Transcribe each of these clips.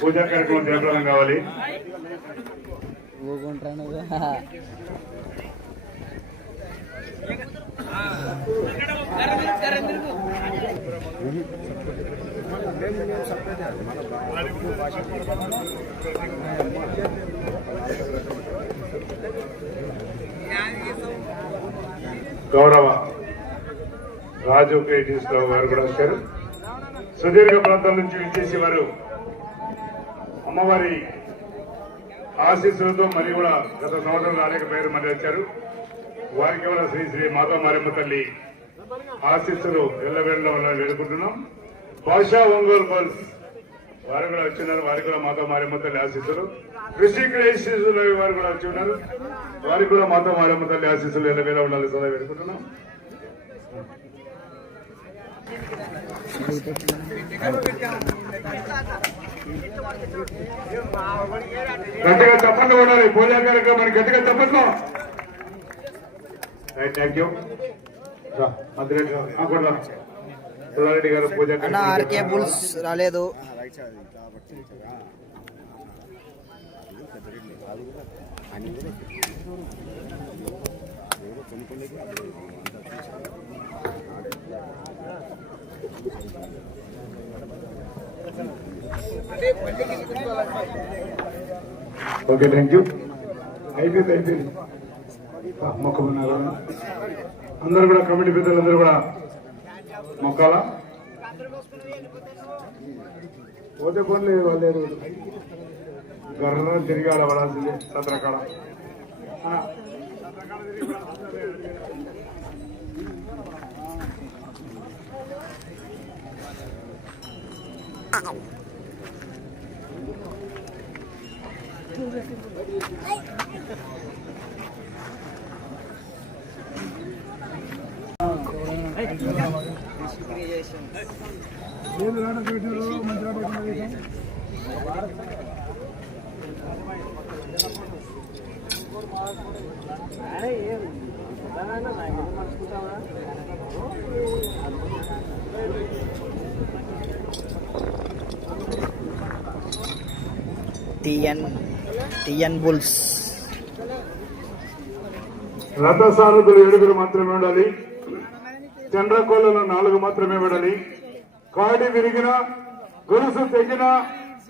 పూజా కార్యక్రమం జయప్రదం కావాలి. గౌరవ రాజు క్రియేటివ్స్ రావు గారు కూడా వచ్చారు. సుదీర్ఘ ప్రాంతాల నుంచి విచ్చేసి వారు అమ్మవారి ఆశీస్సులతో మరి కూడా గత సంవత్సరం అనేక పేరు మరి వచ్చారు. వారికి కూడా శ్రీ శ్రీ మాతా మారమ్మ తల్లి ఆశీస్సులు ఎల్లవేళ్ళ వల్ల వేడుకుంటున్నాం. భాషా ఒంగోలు గర్ల్స్ వారు కూడా వచ్చిన్నారు. వారికి కూడా మాతా మారమ్మ తల్లి ఆశీస్సులు. కృషి వారు కూడా వచ్చి ఉన్నారు. వారికి కూడా మాతా మారమ్మ తల్లి ఆశీస్సులు ఎల్లవేళ ఉండాలి సదా వేడుకుంటున్నాం. గట్టిగా చప్పట్లు ఉండాలి పూజా కార్యక్రమానికి గట్టిగా చప్పట్లు థ్యాంక్ యూ మధ్యరెడ్డి గారు పూజా ఆర్కే బుల్స్ రాలేదు. ఓకే థ్యాంక్ యూ అయిపోయింది అయిపోయింది మొక్కమన్నారు అందరూ కూడా కమిటీ పెద్దలందరూ కూడా మొక్కాలా? పోతే పోన్లే వాళ్ళు గర్ర తిరిగి ఆడ పడాల్సిందే సత్రకాడ పెట్టిన టిఎన్. టిఎన్ బుల్స్ రథ సారథులు ఏడుగురు మాత్రమే ఉండాలి. చంద్రకోలలో నాలుగు మాత్రమే ఉండాలి. కాడి విరిగిన గొలుసు తెగిన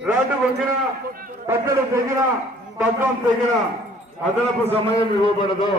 రాటు వంగిన పక్కన తెగిన పక్కం తెగిన అదనపు సమయం ఇవ్వబడదు.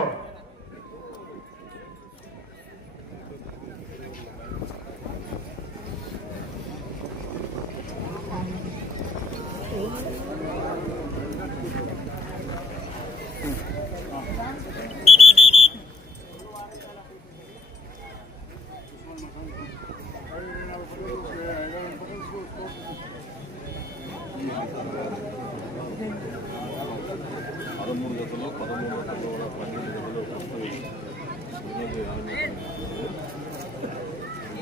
పదమూడు జతలు పదమూడు జతలు పన్నెండు జతలు వస్తాయి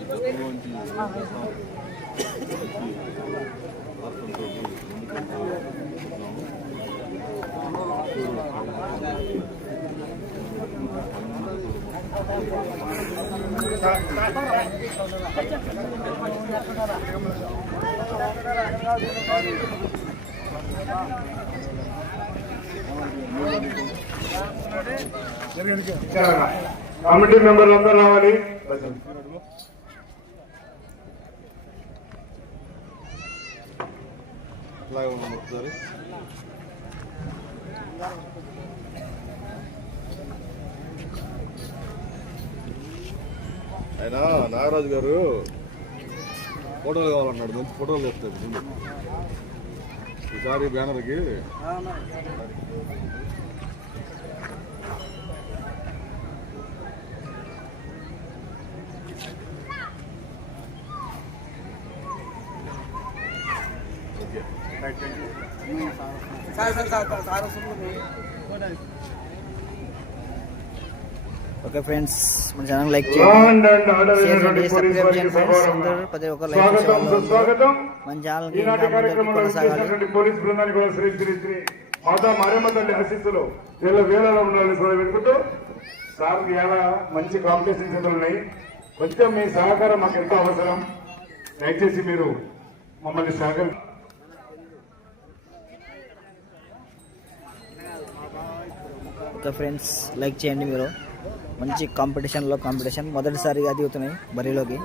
జతలోంచి రాష్ట్రంతో కమిటీ మెంబర్లు అందరూ రావాలి. అలాగే ఉన్నాం ఒకసారి. ఆయన నాగరాజు గారు ఫోటోలు కావాలన్నాడు. మంచి ఫోటోలు తెస్తారు ఈసారి బ్యానర్కి ఓకే Okay friends మన ఛానల్ లైక్ చేయండి. షేర్ సబ్స్క్రైబ్ చేయండి ఫ్రెండ్స్. అందరూ ప్రతి ఒక్కరు లైక్ స్వాగతం చేసేవాళ్ళు. మన ఛానల్కి కొనసాగాలి. పోలీస్ బృందానికి కూడా శ్రీ శ్రీ శ్రీ మాతా మారేమ్మ తల్లి ఆశీస్సులు వీళ్ళ వేలలో ఉండాలని కూడా పెట్టుకుంటూ సార్ ఇలా మంచి కాంపిటీషన్స్ ఉన్నాయి. కొంచెం మీ సహకారం మాకు ఎంతో అవసరం. దయచేసి మీరు మమ్మల్ని సహకరి ఓకే ఫ్రెండ్స్ లైక్ చేయండి మీరు. మంచి కాంపిటీషన్లో కాంపిటీషన్ మొదటిసారిగా దిగుతున్నాయి బరిలోకి.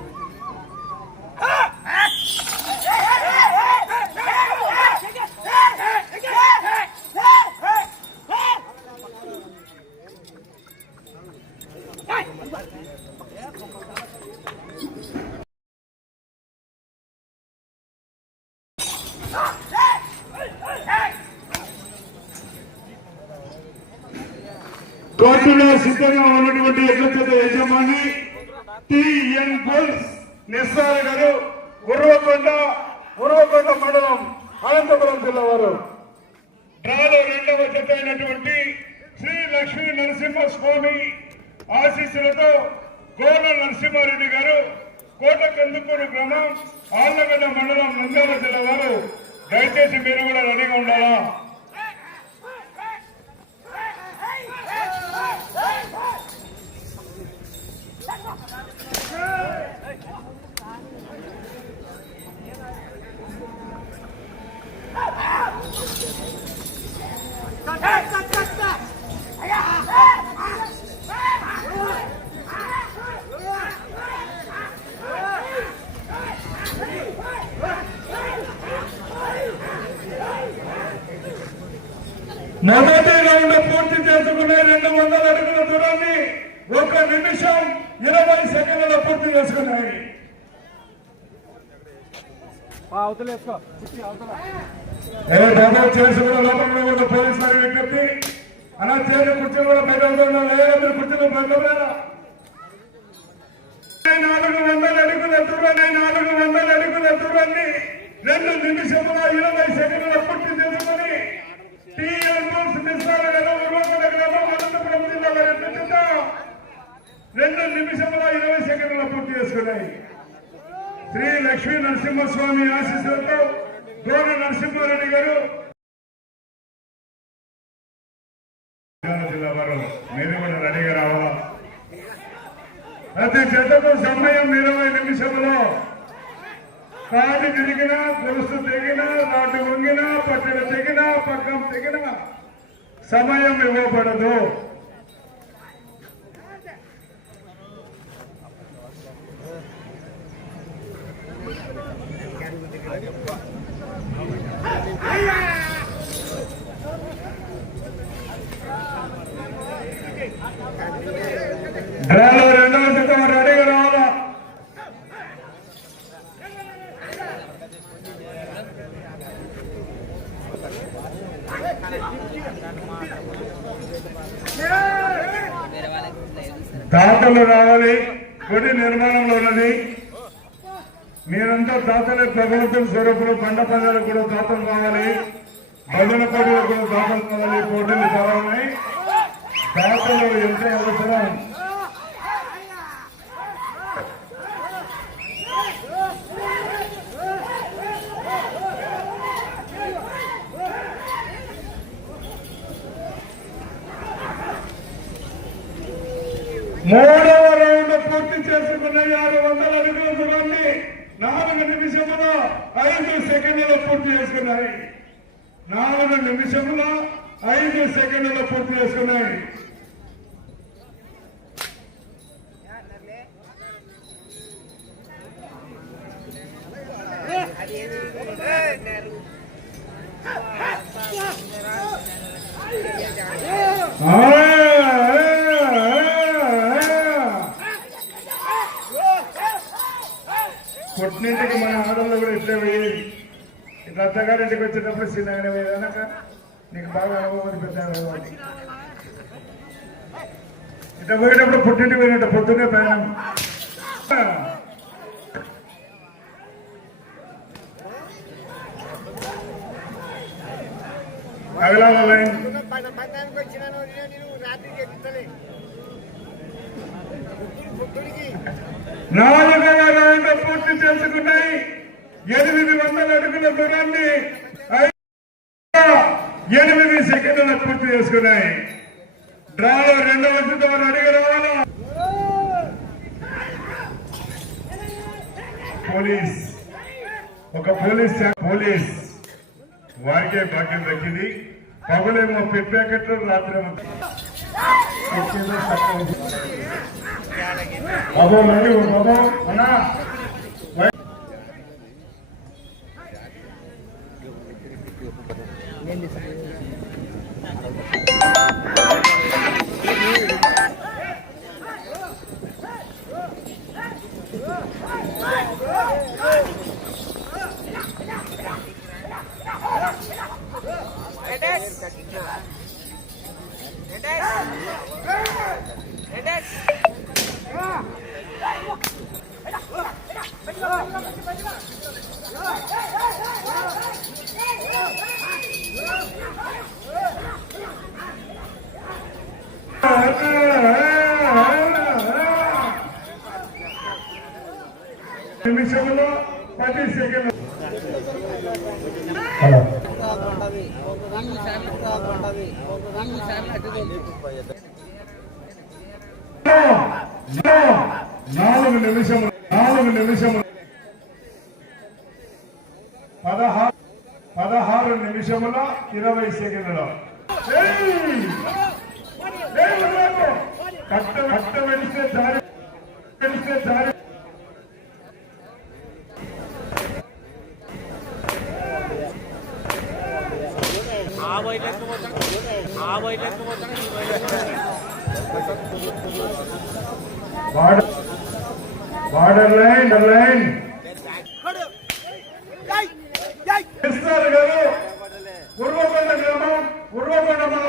కోర్టులో సిద్ధంగా ఉన్నటువంటి ఎడ్ల చేత యజమాని టిఎన్ బుల్స్ నిస్సార గారు ఉర్వకొండ ఉర్వకొండ మండలం అనంతపురం జిల్లా వారు. డ్రాలో రెండవ జత అయినటువంటి శ్రీ లక్ష్మీ నరసింహస్వామి ఆశీస్సులతో గోల నరసింహారెడ్డి గారు కోట కందుకూరు గ్రామం ఆళ్ళగడ్డ మండలం నంద్యాల జిల్లా వారు. దయచేసి మీరు కూడా రెడీగా ఉండాలా? మొదటి రౌండ్ పూర్తి చేసుకునే రెండు వందల అడుగుల దూరాన్ని ఒక నిమిషం ఇరవై సెకండ్ల పూర్తి చేసుకున్నాయి. ఏ బాబా చేసి కూడా లోపల ఉన్న పోలీసు వారి విజ్ఞప్తి. అలా చేసిన కుర్చీలు కూడా బయట? నాలుగు వందల అడుగుల దూరాన్ని నాలుగు వందల అడుగుల దూరాన్ని రెండు నిమిషముల ఇరవై సెకండ్ల పూర్తి చేసుకుని టీఎల్ బుల్స్ నిస్సార గారు ఉర్వకొండ గ్రామం అనంతపురం జిల్లా వారి అధ్యక్షత రెండు నిమిషముల ఇరవై సెకండ్ల పూర్తి చేసుకున్నాయి శ్రీ లక్ష్మీ స్వామి ఆశీస్సులతో గోడ నరసింహారెడ్డి గారు జిల్లా వారు మీరు కూడా రెడీగా రావాలా ప్రతి జతకు సమయం ఇరవై నిమిషంలో కాడి తిరిగినా గొలుసు తెగినా రాటు వంగినా పట్టెడ తెగినా పక్కం తెగినా సమయం ఇవ్వబడదు డ్రాలో రెండవ జత రెడీగా రావాలా దాతలు రావాలి గుడి నిర్మాణంలో ఉన్నది. మీరంతా దాతలే భగవంతుని స్వరూపులు పండ పందాలకు కూడా దాతలు కావాలి. భజన కోటలకు కూడా దాతలు కావాలి పోటీలు కావాలి. ఉన్నాయి దాతలు అవసరం. మూడవ రౌండ్ పూర్తి చేసుకున్న ఆరు వందల అడుగుల దూరాన్ని నాలుగు నిమిషముల ఐదు సెకండ్ల పూర్తి చేసుకున్నాయి. నాలుగు నిమిషములో ఐదు సెకండ్ల పూర్తి చేసుకున్నాయి. ఇట్లా అత్తగారింటికి వచ్చేటప్పుడు చిన్నగానే వేయదనక నీకు బాగా అనుభవం ఉంది, పెద్ద అనుభవం ఇట్లా పోయేటప్పుడు పుట్టింటి పోయినట్టు పొద్దున్నే ప్రయాణం. అగలాల లైన్ పందానికి పూర్తి చేసుకున్నాయి. ఎనిమిది వందల అడుగుల దూరాన్ని ఎనిమిది సెకండ్లు పూర్తి చేసుకున్నాయి. డ్రాలో రెండవ జత అడిగి రావాలా? పోలీస్. ఒక పోలీస్ పోలీస్. వారికే భాగ్యం దక్కింది. పగలేమో పెట్ రాత్రి రాత్రేమో ఎక్కేదో చక్కగా. బాబు. అన్నా నిమిషంలో పది సెకండ్లు హలో నాలుగు నిమిషములు నాలుగు నిమిషములు పదహారు పదహారు నిమిషముల. ఇరవై సెకండ్ల కట్ట కట్ట వెలిస్తే జారి వెలిస్తే बैठक पोहोचणु बॉर्डर लाइन लाइन